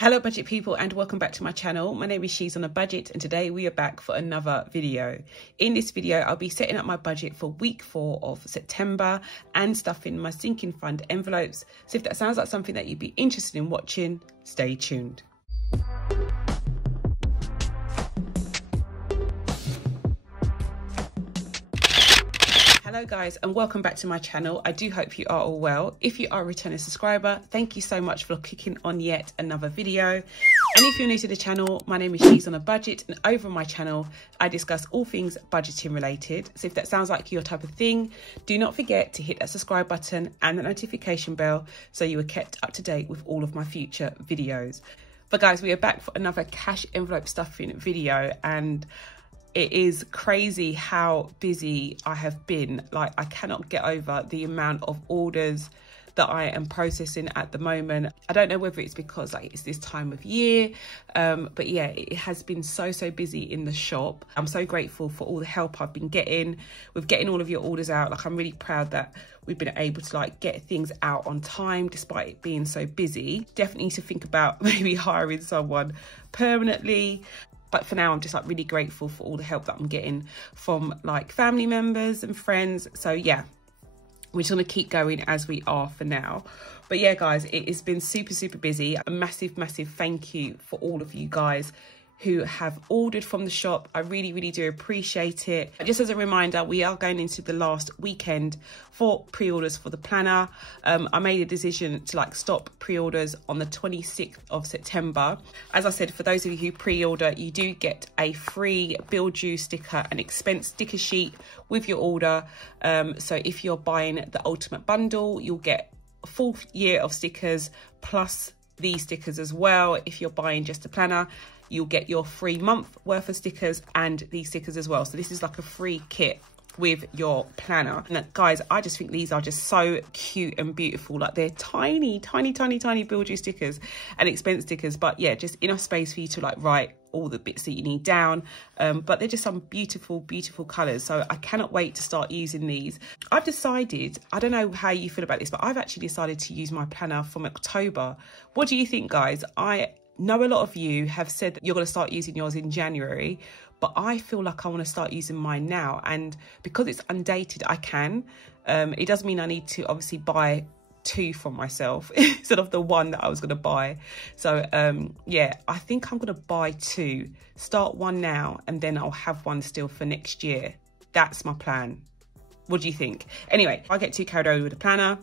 Hello budget people and welcome back to my channel. My name is She's on a Budget and today we are back for another video. In this video I'll be setting up my budget for week 4 of September and stuffing my sinking fund envelopes. So if that sounds like something that you'd be interested in watching, stay tuned. Hello guys and welcome back to my channel. I do hope you are all well. If you are a returning subscriber, thank you so much for clicking on yet another video. And if you're new to the channel, my name is She's on a Budget and over on my channel I discuss all things budgeting related. So if that sounds like your type of thing, do not forget to hit that subscribe button and the notification bell so you are kept up to date with all of my future videos. But guys, we are back for another cash envelope stuffing video and it is crazy how busy I have been. Like, I cannot get over the amount of orders that I am processing at the moment. I don't know whether it's because like it's this time of year, but yeah, it has been so busy in the shop. I'm so grateful for all the help I've been getting with getting all of your orders out. Like, I'm really proud that we've been able to like get things out on time despite it being so busy. Definitely need to think about maybe hiring someone permanently. But for now, I'm just like really grateful for all the help that I'm getting from like family members and friends. So yeah, we're just gonna keep going as we are for now. But yeah, guys, it has been super busy. A massive thank you for all of you guys who have ordered from the shop. I really do appreciate it. Just as a reminder, we are going into the last weekend for pre-orders for the planner. I made a decision to like stop pre-orders on the 26th of September. As I said, for those of you who pre-order, you do get a free bill due sticker and expense sticker sheet with your order. So if you're buying the ultimate bundle, you'll get a full year of stickers plus these stickers as well. If you're buying just a planner, you'll get your free month worth of stickers and these stickers as well. So this is like a free kit with your planner. And guys, I just think these are just so cute and beautiful. Like, they're tiny bill due stickers and expense stickers, but yeah, just enough space for you to like write all the bits that you need down. But they're just some beautiful colors. So I cannot wait to start using these. I've decided, I don't know how you feel about this, but I've actually decided to use my planner from October. What do you think, guys? I know a lot of you have said that you're going to start using yours in January, but I feel like I want to start using mine now. And because it's undated, I can. It doesn't mean I need to obviously buy 2 from myself instead of the one that I was going to buy. So yeah, I think I'm going to buy 2, start one now, and then I'll have one still for next year. That's my plan. What do you think? Anyway, I get too carried away with the planner.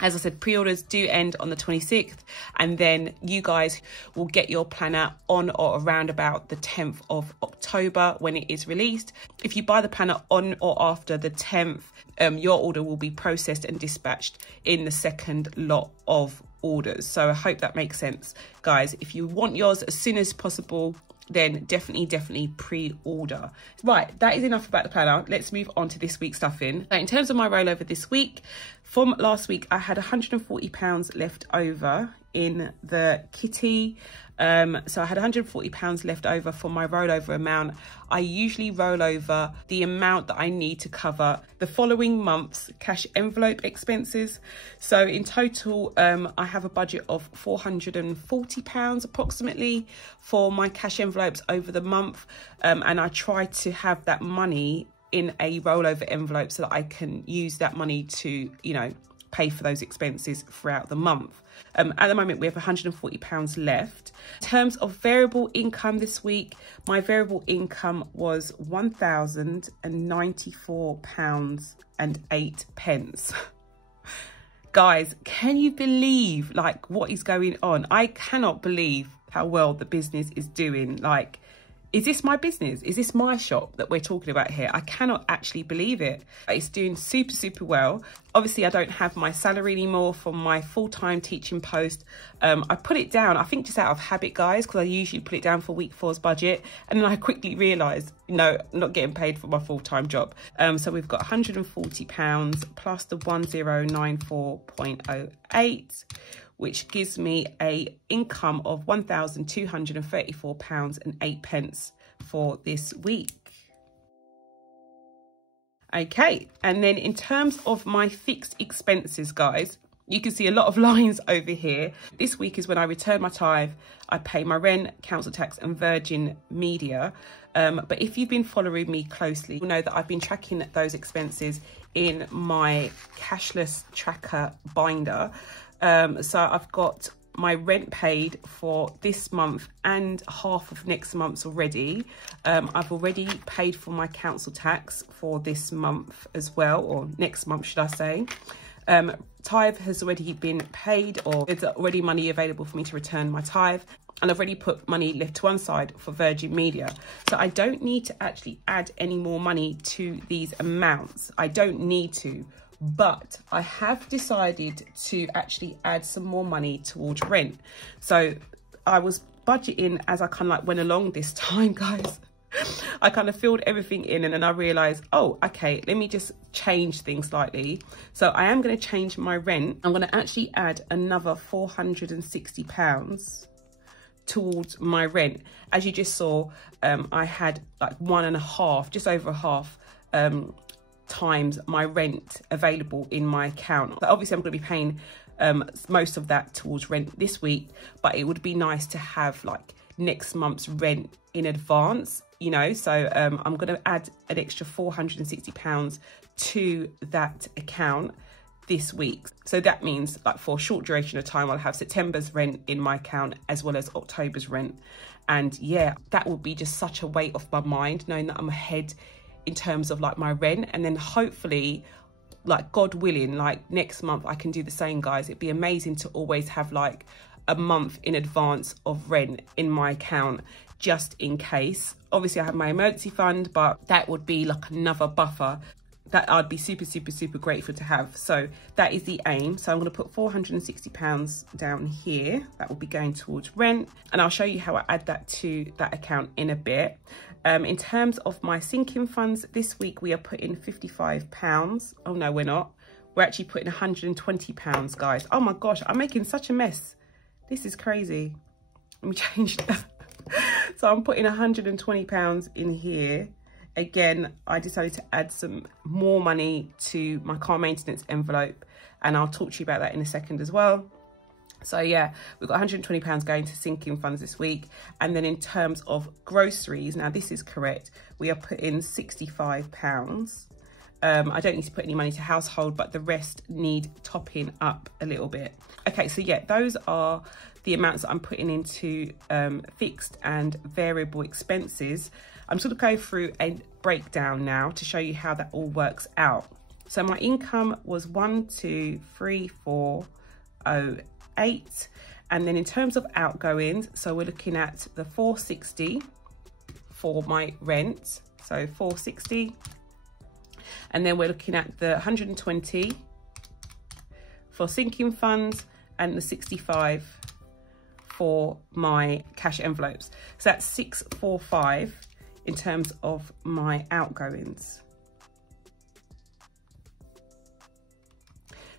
As I said, pre-orders do end on the 26th, and then you guys will get your planner on or around about the 10th of October when it is released. If you buy the planner on or after the 10th, your order will be processed and dispatched in the second lot of orders. So I hope that makes sense, guys. If you want yours as soon as possible, then definitely pre-order. Right, that is enough about the planner. Let's move on to this week's stuffing. Now, in terms of my rollover this week, from last week, I had £140 left over in the kitty. So I had £140 left over for my rollover amount. I usually roll over the amount that I need to cover the following month's cash envelope expenses. So in total, I have a budget of £440 approximately for my cash envelopes over the month. And I try to have that money in a rollover envelope so that I can use that money to, you know, pay for those expenses throughout the month. At the moment, we have £140 left. In terms of variable income this week, my variable income was £1,094.08. Guys, can you believe like what is going on? I cannot believe how well the business is doing. Like, is this my business? Is this my shop that we're talking about here? I cannot actually believe it. It's doing super well. Obviously, I don't have my salary anymore from my full-time teaching post. I put it down, I think just out of habit, guys, because I usually put it down for week 4's budget. And then I quickly realised, no, I'm not getting paid for my full-time job. So we've got £140 plus the 1094.08. which gives me a income of £1,234.08 for this week. Okay, and then in terms of my fixed expenses, guys, you can see a lot of lines over here. This week is when I return my tithe, I pay my rent, council tax and Virgin Media. But if you've been following me closely, you'll know that I've been tracking those expenses in my cashless tracker binder. So I've got my rent paid for this month and half of next month's already. I've already paid for my council tax for this month as well, or next month should I say. Tithe has already been paid, or there's already money available for me to return my tithe, and I've already put money left to one side for Virgin Media. So I don't need to actually add any more money to these amounts. I don't need to, but I have decided to actually add some more money towards rent. So I was budgeting as I kind of like went along this time, guys. I kind of filled everything in, and then I realized, oh, okay, let me just change things slightly. So I am going to change my rent. I'm going to actually add another £460 towards my rent. As you just saw, I had like 1.5, just over half times my rent available in my account. So obviously I'm going to be paying most of that towards rent this week, but it would be nice to have like next month's rent in advance, you know. So I'm going to add an extra £460 to that account this week. So that means like for a short duration of time, I'll have September's rent in my account as well as October's rent. And yeah, that will be just such a weight off my mind, knowing that I'm ahead in terms of like my rent. And then hopefully, like God willing, like next month I can do the same, guys. It'd be amazing to always have like a month in advance of rent in my account, just in case. Obviously I have my emergency fund, but that would be like another buffer that I'd be super, super, super grateful to have. So that is the aim. So I'm going to put £460 down here. That will be going towards rent. And I'll show you how I add that to that account in a bit. In terms of my sinking funds, this week we are putting £55. Oh no, we're not. We're actually putting £120, guys. Oh my gosh, I'm making such a mess. This is crazy. Let me change that. So I'm putting £120 in here. Again, I decided to add some more money to my car maintenance envelope, and I'll talk to you about that in a second as well. So yeah, we've got £120 going to sinking funds this week. And then in terms of groceries, now this is correct, we are putting £65. I don't need to put any money to household, but the rest need topping up a little bit. Okay, so yeah, those are the amounts that I'm putting into fixed and variable expenses. I'm just going to go through a breakdown now to show you how that all works out. So my income was 123,408, and then in terms of outgoings, so we're looking at the 460 for my rent, so 460, and then we're looking at the 120 for sinking funds and the 65 for my cash envelopes. So that's 645 in terms of my outgoings.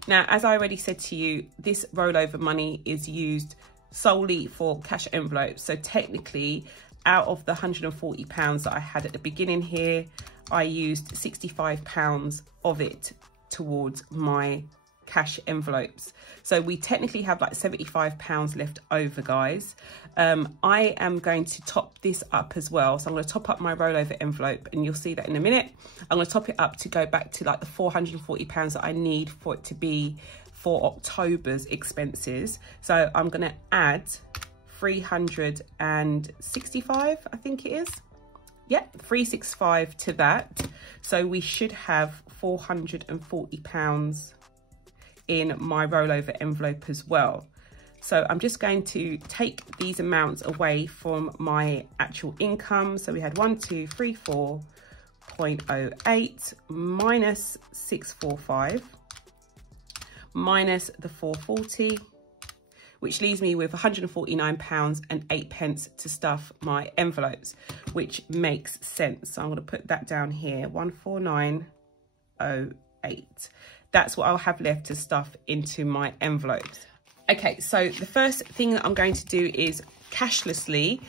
Now, as I already said to you, this rollover money is used solely for cash envelopes. So technically, out of the £140 that I had at the beginning here, I used £65 of it towards my cash envelopes. So we technically have like £75 left over, guys. I am going to top this up as well. So I'm going to top up my rollover envelope, and you'll see that in a minute. I'm going to top it up to go back to like the £440 that I need for it to be for October's expenses. So I'm going to add 365, I think it is. Yeah, 365 to that. So we should have £440 in my rollover envelope as well. So I'm just going to take these amounts away from my actual income. So we had 1234.08 minus 645 minus the 440, which leaves me with £149.08 to stuff my envelopes, which makes sense. So I'm going to put that down here, 149.08. That's what I'll have left to stuff into my envelopes. Okay, so the first thing that I'm going to do is cashlessly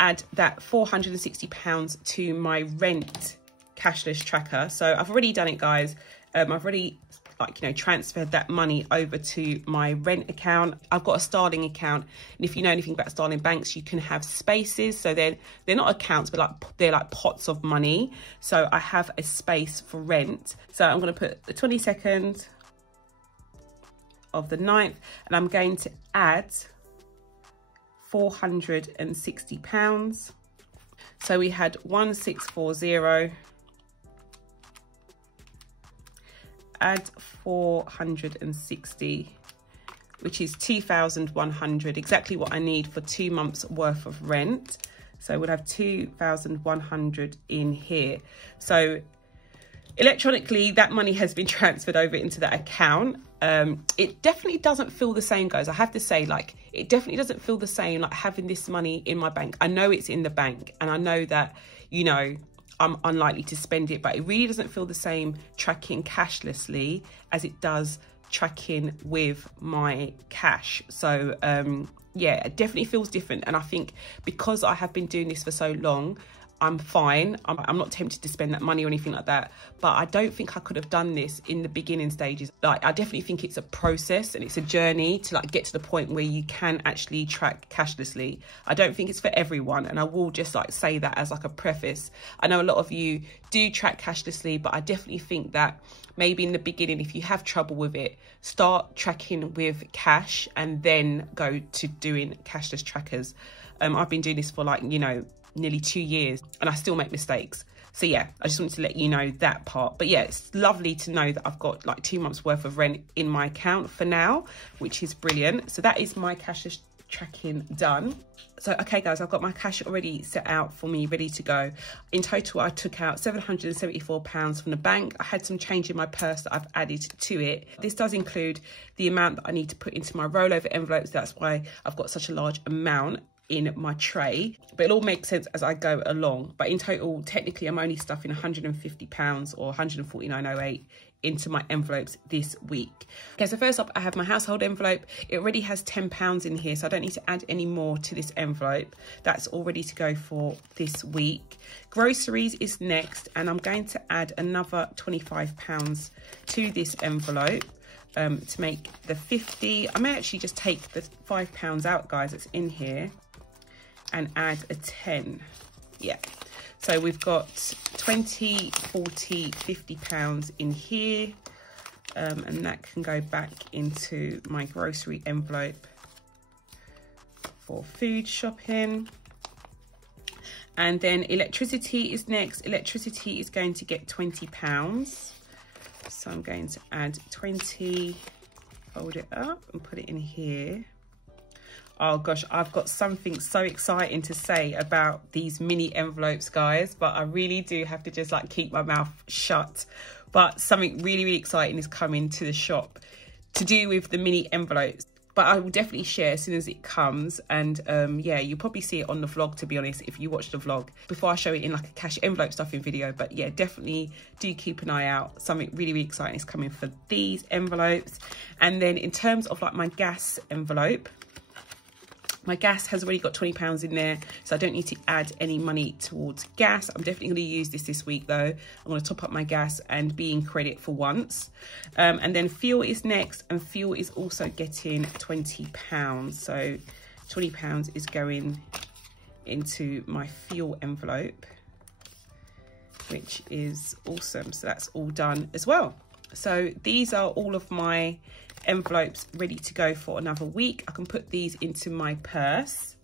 add that £460 to my rent cashless tracker. So I've already done it, guys. I've already like, you know, transferred that money over to my rent account. I've got a Starling account, and if you know anything about Starling banks, you can have spaces. So they're not accounts, but like they're like pots of money. So I have a space for rent. So I'm going to put the 22nd of the 9th, and I'm going to add £460. So we had 1640, add 460, which is 2,100, exactly what I need for 2 months worth of rent. So we'll have 2,100 in here. So electronically, that money has been transferred over into that account. It definitely doesn't feel the same, guys. I have to say, like, it definitely doesn't feel the same, like having this money in my bank. I know it's in the bank, and I know that, you know, I'm unlikely to spend it, but it really doesn't feel the same tracking cashlessly as it does tracking with my cash. So yeah, it definitely feels different. And I think because I have been doing this for so long, I'm fine. I'm not tempted to spend that money or anything like that. But I don't think I could have done this in the beginning stages. Like, I definitely think it's a process and it's a journey to like get to the point where you can actually track cashlessly. I don't think it's for everyone. And I will just like say that as like a preface. I know a lot of you do track cashlessly, but I definitely think that maybe in the beginning, if you have trouble with it, start tracking with cash and then go to doing cashless trackers. I've been doing this for like, you know, nearly 2 years, and I still make mistakes. So yeah, I just wanted to let you know that part. But yeah, it's lovely to know that I've got like 2 months worth of rent in my account for now, which is brilliant. So that is my cashless tracking done. So okay guys, I've got my cash already set out for me, ready to go. In total, I took out £774 from the bank. I had some change in my purse that I've added to it. This does include the amount that I need to put into my rollover envelopes. That's why I've got such a large amount in my tray, but it all makes sense as I go along. But in total, technically, I'm only stuffing £150 or £149.08 into my envelopes this week. Okay, so first up, I have my household envelope. It already has £10 in here, so I don't need to add any more to this envelope. That's all ready to go for this week. Groceries is next, and I'm going to add another £25 to this envelope to make the 50. I may actually just take the £5 out, guys, that's in here, and add a 10. Yeah, so we've got 20, 40, £50 in here, and that can go back into my grocery envelope for food shopping. And then electricity is next. Electricity is going to get £20, so I'm going to add 20, fold it up and put it in here. Oh gosh, I've got something so exciting to say about these mini envelopes, guys, but I really do have to just like keep my mouth shut. But something really, really exciting is coming to the shop to do with the mini envelopes. But I will definitely share as soon as it comes. And yeah, you'll probably see it on the vlog, to be honest, if you watch the vlog, before I show it in like a cash envelope stuffing video. But yeah, definitely do keep an eye out. Something really, really exciting is coming for these envelopes. And then in terms of like my gas envelope, my gas has already got £20 in there, so I don't need to add any money towards gas. I'm definitely going to use this week, though. I'm going to top up my gas and be in credit for once. And then fuel is next, and fuel is also getting £20. So £20 is going into my fuel envelope, which is awesome. So that's all done as well. So these are all of my envelopes ready to go for another week. I can put these into my purse.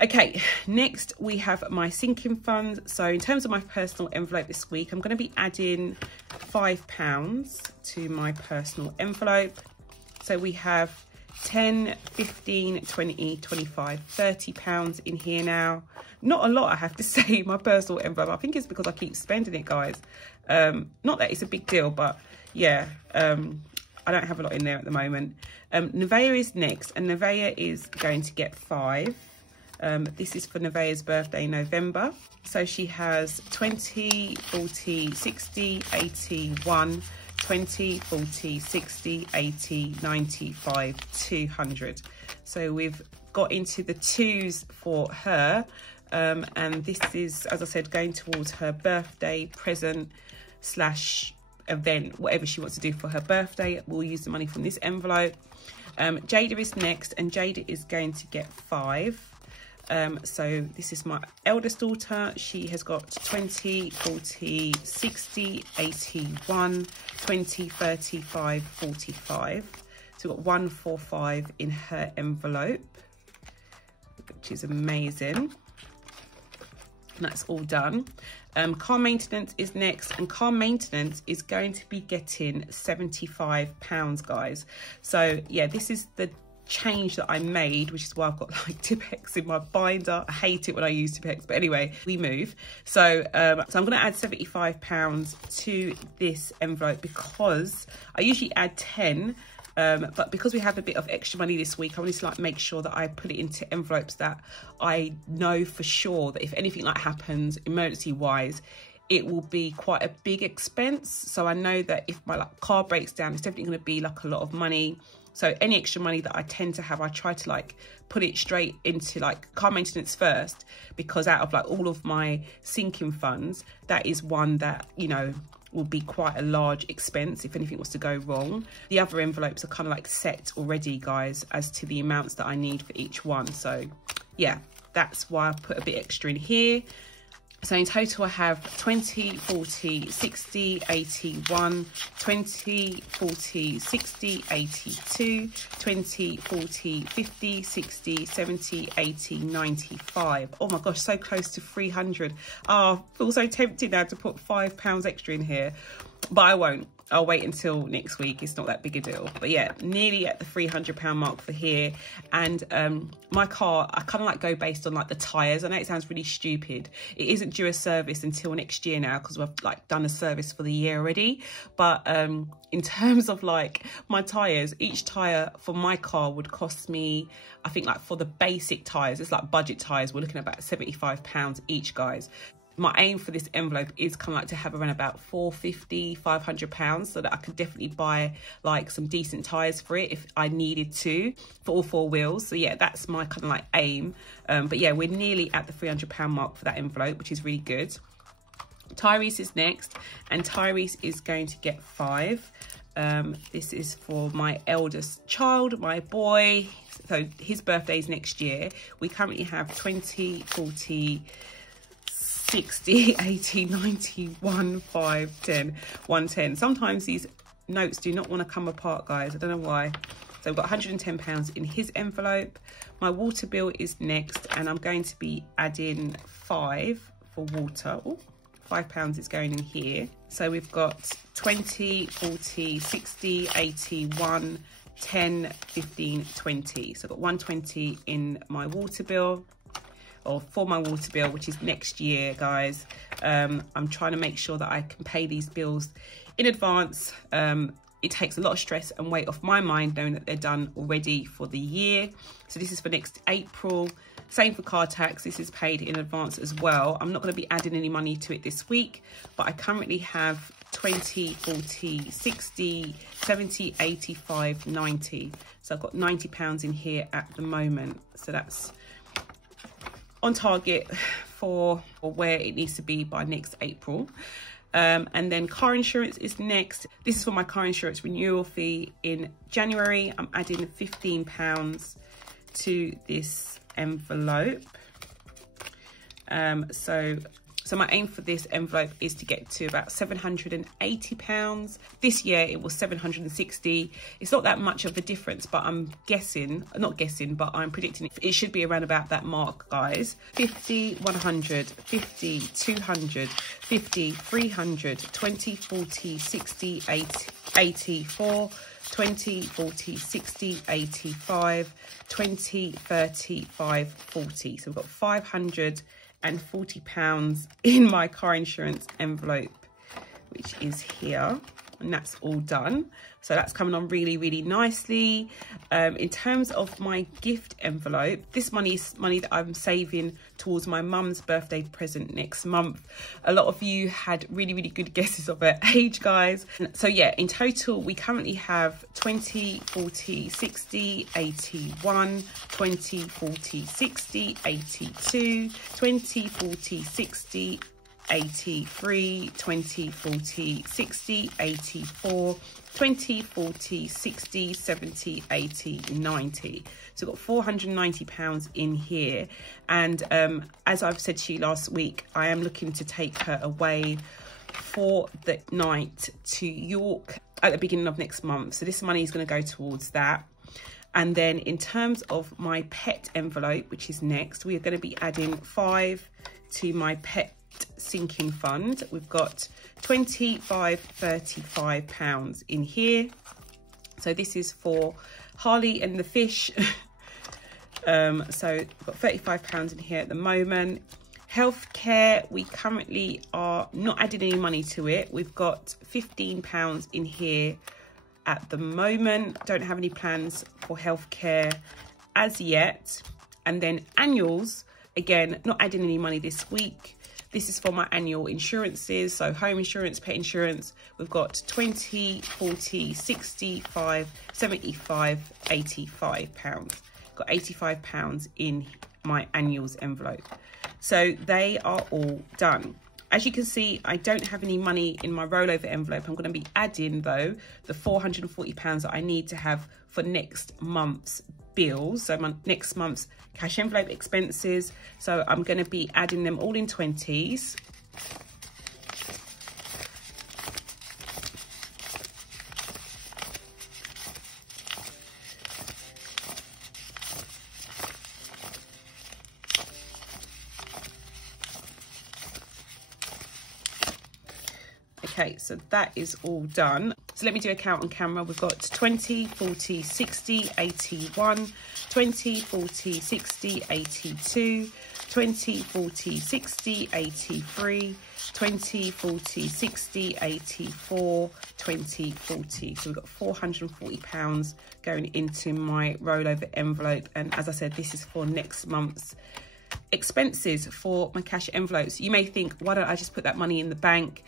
Okay, next we have my sinking funds. So in terms of my personal envelope this week, I'm going to be adding £5 to my personal envelope. So we have 10, 15, 20, 25, £30 in here now. Not a lot, I have to say, my personal envelope. I think it's because I keep spending it, guys. Not that it's a big deal, but yeah, I don't have a lot in there at the moment. Nevaeh is next, and Nevaeh is going to get 5. This is for Nevaeh's birthday in November. So she has 20, 40, 60, 80, 1, 20, 40, 60, 80, 95, 200. So we've got into the 2s for her. And this is, as I said, going towards her birthday present / event, whatever she wants to do for her birthday. We'll use the money from this envelope. Jada is next, and Jada is going to get 5. So this is my eldest daughter. She has got 20, 40, 60, 81, 20, 35, 45. So we've got 145 in her envelope, which is amazing. And that's all done. Car maintenance is next, and car maintenance is going to be getting £75, guys. So yeah, this is the change that I made, which is why I've got like Tipp-Ex in my binder. I hate it when I use Tipp-Ex, but anyway, we move. So I'm going to add £75 to this envelope because I usually add 10. But because we have a bit of extra money this week, I wanted to like make sure that I put it into envelopes that I know for sure that if anything like happens emergency wise, it will be quite a big expense. So I know that if my like car breaks down, it's definitely going to be like a lot of money. So any extra money that I tend to have, I try to like put it straight into like car maintenance first, because out of like all of my sinking funds, that is one that, you know, will be quite a large expense if anything was to go wrong. The other envelopes are kind of like set already, guys, as to the amounts that I need for each one. So yeah, that's why I put a bit extra in here. So in total I have 20, 40, 60, 81, 20, 40, 60, 82, 20, 40, 50, 60, 70, 80, 95. Oh my gosh, so close to 300. Oh, I feel so tempted now to put £5 extra in here, but I won't. I'll wait until next week. It's not that big a deal. But yeah, nearly at the £300 mark for here. And my car, I kind of like go based on like the tyres. I know it sounds really stupid. It isn't due a service until next year now, because we've like done a service for the year already. But in terms of like my tyres, each tyre for my car would cost me, I think like for the basic tyres, it's like budget tyres, we're looking at about £75 each, guys. My aim for this envelope is kind of like to have around about £450, £500, so that I could definitely buy like some decent tyres for it if I needed to, for all 4 wheels. So yeah, that's my kind of like aim. But yeah, we're nearly at the £300 mark for that envelope, which is really good. Tyrese is next, and Tyrese is going to get 5. This is for my eldest child, my boy. So his birthday is next year. We currently have 20, 40, 60, 80, 90, 1, 5, 10, 110. Sometimes these notes do not want to come apart, guys. I don't know why. So we've got £110 in his envelope. My water bill is next, and I'm going to be adding 5 for water. Ooh, £5 is going in here. So we've got 20, 40, 60, 80, 1, 10, 15, 20. So I've got 120 in my water bill, or for my water bill, which is next year, guys. I'm trying to make sure that I can pay these bills in advance. It takes a lot of stress and weight off my mind knowing that they're done already for the year. So this is for next April. Same for car tax, this is paid in advance as well. I'm not going to be adding any money to it this week, but I currently have 20, 40, 60, 70, 85, 90. So I've got £90 in here at the moment. So that's on target for where it needs to be by next April. And then car insurance is next. This is for my car insurance renewal fee in January. I'm adding £15 to this envelope. So my aim for this envelope is to get to about £780. This year it was £760. It's not that much of a difference, but I'm guessing, not guessing, but I'm predicting it should be around about that mark, guys. 50, 100, 50, 200, 50, 300, 20, 40, 60, 80, 84, 20, 40, 60, 85, 20, 35, 40. So we've got £540 in my car insurance envelope, which is here, and that's all done. So that's coming on really, really nicely. In terms of my gift envelope, this money is money that I'm saving towards my mum's birthday present next month. A lot of you had really, really good guesses of her age, guys. So yeah, in total, we currently have 20, 40, 60, 81, 20, 40, 60, 82, 20, 40, 60, 83, 20, 40, 60, 84, 20, 40, 60, 70, 80, 90. So we've got £490 in here. And as I've said to you last week, I am looking to take her away for the night to York at the beginning of next month. So this money is going to go towards that. And then in terms of my pet envelope, which is next, we are going to be adding 5 to my pet sinking fund. We've got £25, £35 in here. So this is for Harley and the fish. So we've got £35 in here at the moment. Healthcare, we currently are not adding any money to it. We've got £15 in here at the moment. Don't have any plans for healthcare as yet. And then annuals, again, not adding any money this week. This is for my annual insurances, so home insurance, pet insurance. We've got 20, 40, 65, 75, 85 pounds. Got 85 pounds in my annuals envelope. So they are all done. As you can see, I don't have any money in my rollover envelope. I'm going to be adding, though, the £440 that I need to have for next month's bills. So my next month's cash envelope expenses. So I'm going to be adding them all in 20s. Okay, so that is all done. So let me do a count on camera. We've got 20, 40, 60, 81, 20, 40, 60, 82, 20, 40, 60, 83, 20, 40, 60, 84, 20, 40. So we've got £440 going into my rollover envelope. And as I said, this is for next month's expenses for my cash envelopes. You may think, why don't I just put that money in the bank?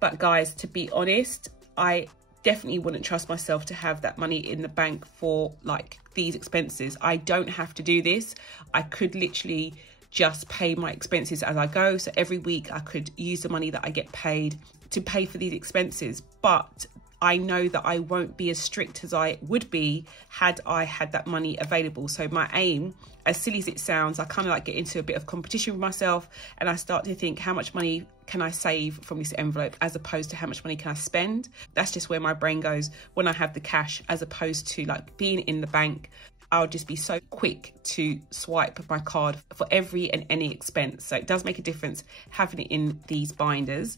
But guys, to be honest, I definitely wouldn't trust myself to have that money in the bank for like these expenses. I don't have to do this. I could literally just pay my expenses as I go. So every week I could use the money that I get paid to pay for these expenses. But I know that I won't be as strict as I would be had I had that money available. So my aim, as silly as it sounds, I kind of like get into a bit of competition with myself, and I start to think, how much money can I save from this envelope as opposed to how much money can I spend? That's just where my brain goes when I have the cash, as opposed to like being in the bank. I'll just be so quick to swipe my card for every and any expense. So it does make a difference having it in these binders.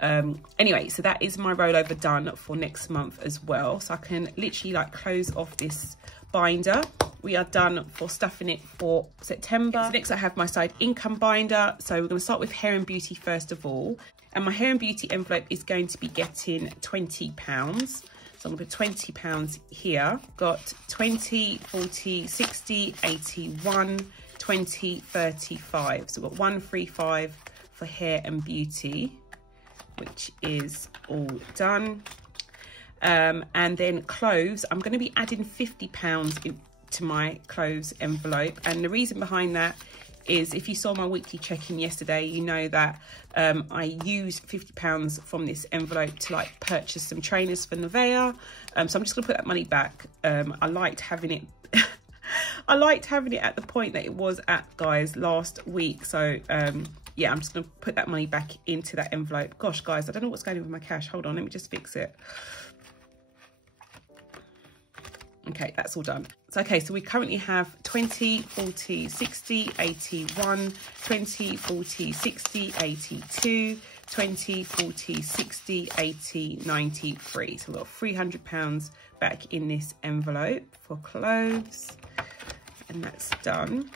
Anyway, so that is my rollover done for next month as well. So I can literally like close off this binder. We are done for stuffing it for September. So next I have my side income binder. So we're going to start with hair and beauty first of all. And my hair and beauty envelope is going to be getting £20. So I'm going to put £20 here. Got 20, 40, 60, 81, 20, 35. So we've got 135 for hair and beauty, which is all done. And then clothes, I'm going to be adding £50 to my clothes envelope. And the reason behind that is, if you saw my weekly check-in yesterday, you know that I used £50 from this envelope to like purchase some trainers for Nevea. So I'm just gonna put that money back. I liked having it I liked having it at the point that it was at, guys, last week. So yeah, I'm just gonna put that money back into that envelope. Gosh, guys, I don't know what's going on with my cash. Hold on, let me just fix it. Okay, that's all done. So, okay, so we currently have 20, 40, 60, 81, 20, 40, 60, 82, 20, 40, 60, 80, 93. So we've got £300 back in this envelope for clothes, and that's done.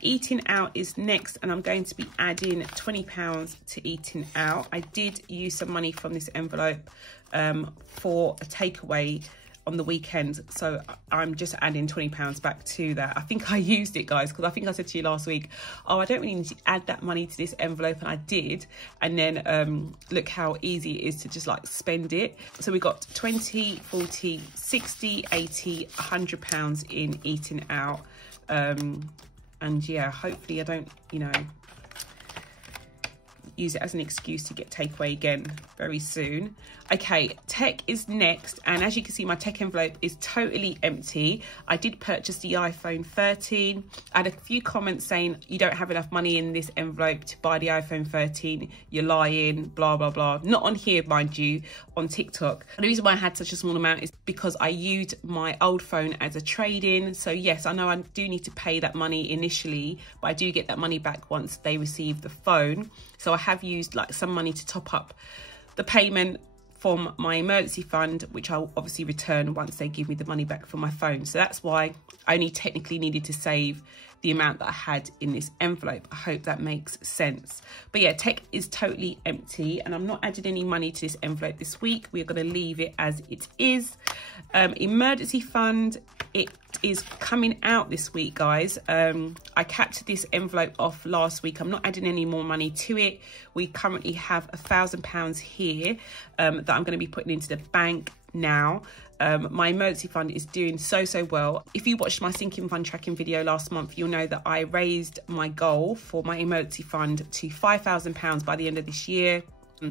Eating out is next, and I'm going to be adding £20 to eating out. I did use some money from this envelope for a takeaway on the weekend, so I'm just adding £20 back to that. I think I used it, guys, because I think I said to you last week, oh, I don't really need to add that money to this envelope, and I did. And then look how easy it is to just like spend it. So we got 20, 40, 60, 80, £100 in eating out. And yeah, hopefully I don't, you know, use it as an excuse to get takeaway again very soon. Okay, tech is next, and as you can see, my tech envelope is totally empty. I did purchase the iPhone 13. I had a few comments saying you don't have enough money in this envelope to buy the iPhone 13, you're lying, blah blah blah. Not on here, mind you, on TikTok. And the reason why I had such a small amount is because I used my old phone as a trade-in. So yes, I know I do need to pay that money initially, but I do get that money back once they receive the phone. So I have used like some money to top up the payment from my emergency fund, which I'll obviously return once they give me the money back for my phone. So that's why I only technically needed to save the amount that I had in this envelope. I hope that makes sense. But yeah, tech is totally empty, and I'm not adding any money to this envelope this week. We're going to leave it as it is. Emergency fund, it is coming out this week, guys. I capped this envelope off last week. I'm not adding any more money to it. We currently have £1,000 here that I'm going to be putting into the bank now. My emergency fund is doing so well. If you watched my sinking fund tracking video last month, you'll know that I raised my goal for my emergency fund to £5,000 by the end of this year.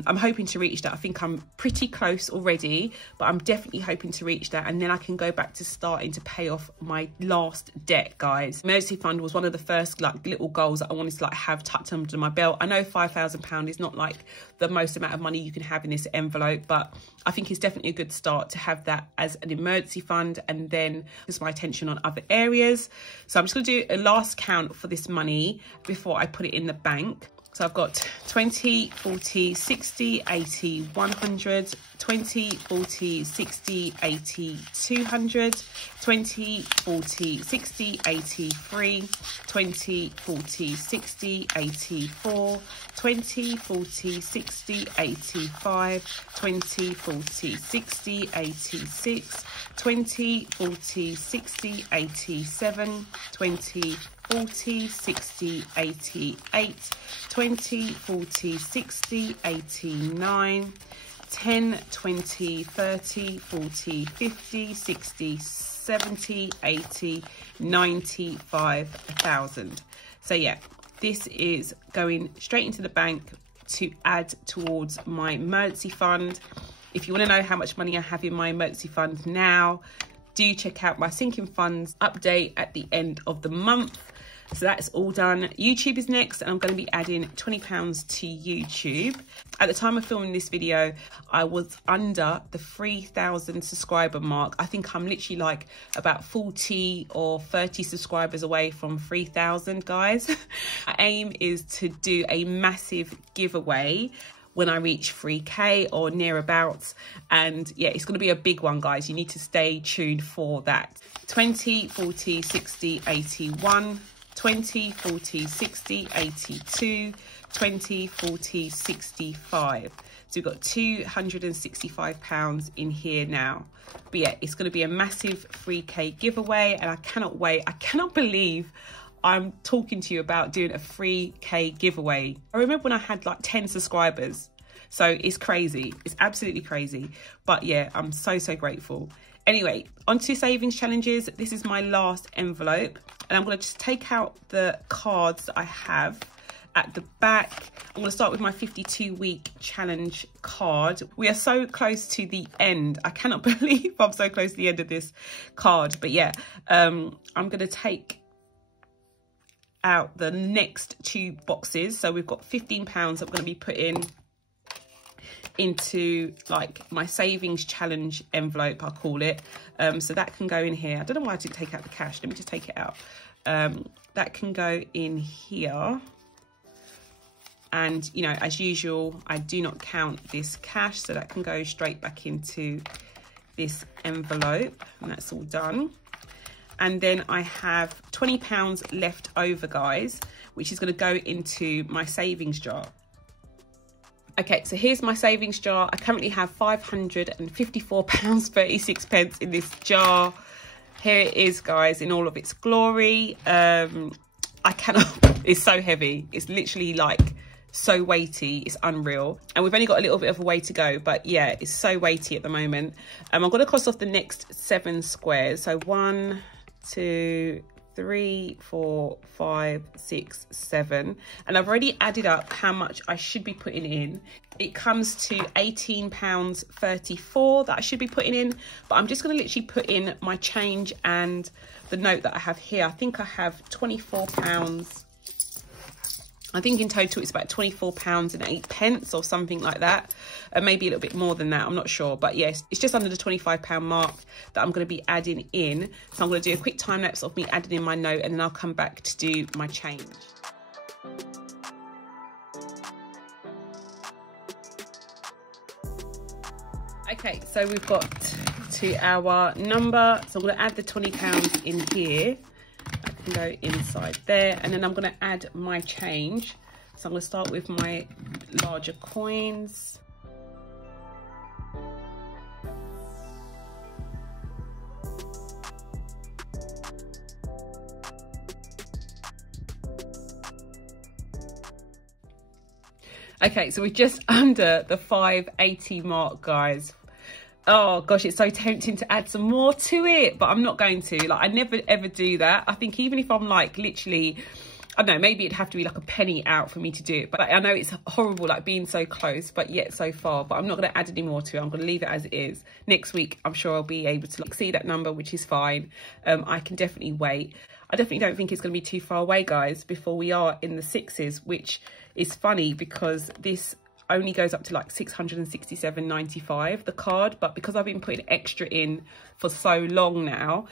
I'm hoping to reach that. I think I'm pretty close already, but I'm definitely hoping to reach that, and then I can go back to starting to pay off my last debt, guys. Emergency fund was one of the first like little goals that I wanted to like have tucked under my belt. I know £5,000 is not like the most amount of money you can have in this envelope, but I think it's definitely a good start to have that as an emergency fund, and then focus my attention on other areas. So I'm just going to do a last count for this money before I put it in the bank. So I've got 20, 40, 60, 80, 100, 20, 40, 60, 80, 200, 20, 40, 60, 83, 20, 40, 60, 84, 20, 40, 60, 85, 20, 40, 60, 86, 20, 40, 60, 87, 20, 40, 60, 88, 20, 40, 60, 89, 10, 20, 30, 40, 50, 60, 70, 80, 95, 1,000. So yeah, this is going straight into the bank to add towards my emergency fund. If you want to know how much money I have in my emergency fund now, do check out my sinking funds update at the end of the month. So that's all done. YouTube is next, and I'm going to be adding £20 to YouTube. At the time of filming this video, I was under the 3,000 subscriber mark. I think I'm literally like about 40 or 30 subscribers away from 3,000, guys. My aim is to do a massive giveaway when I reach 3K or nearabouts, and yeah, it's going to be a big one, guys. You need to stay tuned for that. 20, 40, 60, 81, 20, 40, 60, 82, 20, 40, 65. So we've got £265 in here now. But yeah, it's going to be a massive 3K giveaway, and I cannot wait. I cannot believe I'm talking to you about doing a 3K giveaway. I remember when I had like 10 subscribers. So it's crazy. It's absolutely crazy. But yeah, I'm so grateful. Anyway, on to savings challenges. This is my last envelope, and I'm going to just take out the cards that I have at the back. I'm going to start with my 52-week challenge card. We are so close to the end. I cannot believe I'm so close to the end of this card. But yeah, I'm going to take out the next two boxes. So we've got £15 I'm going to be putting into like my savings challenge envelope, I'll call it. So that can go in here. I don't know why I didn't take out the cash. Let me just take it out. That can go in here. And, you know, as usual, I do not count this cash, so that can go straight back into this envelope, and that's all done. And then I have £20 left over, guys, which is going to go into my savings jar. Okay, so here's my savings jar. I currently have £554.36 in this jar. Here it is, guys, in all of its glory. I cannot, it's so heavy. It's literally like so weighty, it's unreal. And we've only got a little bit of a way to go, but yeah, it's so weighty at the moment. I'm going to cross off the next 7 squares. So 1, 2, 3, 4, 5, 6, 7, and I've already added up how much I should be putting in. It comes to £18.34 that I should be putting in, but I'm just going to literally put in my change and the note that I have here. I think I have £24. I think in total it's about £24.08 or something like that, maybe a little bit more than that, I'm not sure, but yes, it's just under the £25 mark that I'm going to be adding in. So I'm going to do a quick time lapse of me adding in my note, and then I'll come back to do my change. Okay, so we've got to our number, so I'm going to add the £20 in here. Can go inside there, and then I'm going to add my change. So I'm going to start with my larger coins. Okay, so we're just under the 580 mark, guys. Oh gosh, it's so tempting to add some more to it, but I'm not going to. Like, I never ever do that. I think even if I'm like literally, I don't know, maybe it'd have to be like a penny out for me to do it. But I know it's horrible, like being so close, but yet so far. But I'm not going to add any more to it. I'm going to leave it as it is. Next week, I'm sure I'll be able to like see that number, which is fine. I can definitely wait. I definitely don't think it's going to be too far away, guys, before we are in the sixes, which is funny because this only goes up to like 667.95 the card, but because I've been putting extra in for so long now,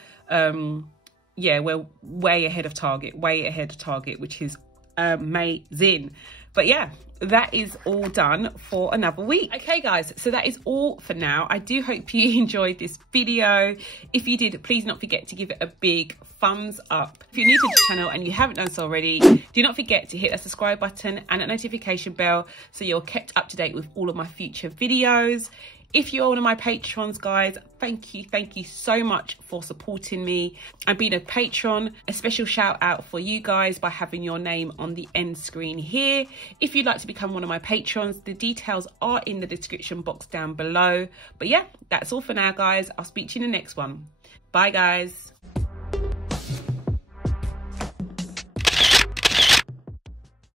yeah, we're way ahead of target, which is amazing. But yeah, that is all done for another week. Okay guys, so that is all for now. I do hope you enjoyed this video. If you did, please not forget to give it a big thumbs up. If you're new to the channel and you haven't done so already, do not forget to hit that subscribe button and that notification bell so you're kept up to date with all of my future videos. If you're one of my patrons, guys, thank you so much for supporting me and being a patron. A special shout out for you guys by having your name on the end screen here. If you'd like to become one of my patrons, the details are in the description box down below. But yeah, that's all for now, guys. I'll speak to you in the next one. Bye, guys.